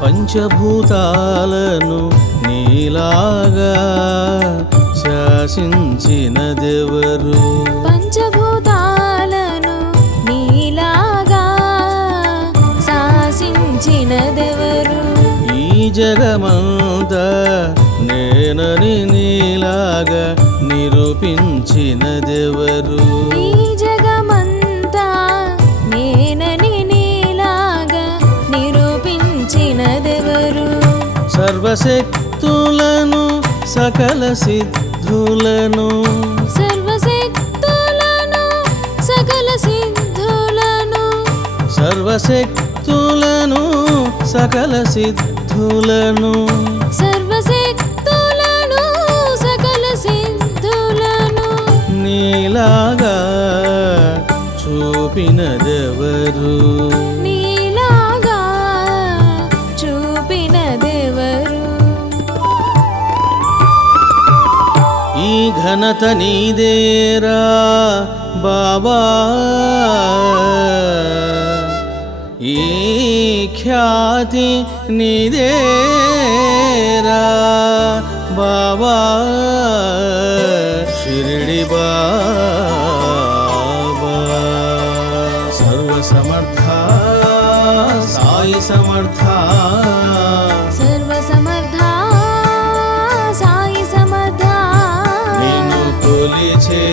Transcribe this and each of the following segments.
పంచభూతాలను నీలాగా శాసించినదెవరు? పంచభూతాలను నీలాగా శాసించినదెవరు? ఈ జగమంతా నేనని నీలాగా నిరూపించినదెవరు? ఈ జగమంతా నేనని నీలాగా నిరూపించినదెవరు? సర్వశక్తులను సకల సిద్ధులను సర్వశక్తులను సకల సిద్ధులను సర్వశక్తులను సకల సిద్ధులను సర్వశక్తులను సకల సిద్ధులను నీలాగా చూపినదెవరు? నీలాగా చూపినదెవరు? ఈ ఘనత నీదేరా బాబా, ఈ ఖ్యాతి నీదేరా బాబా, షిరిడి బాబా. సర్వసమర్థ సాయి సమర్థ, సర్వసమర్థ సాయి సమర్థ, నిన్ను కొలిచే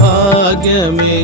భాగ్యమే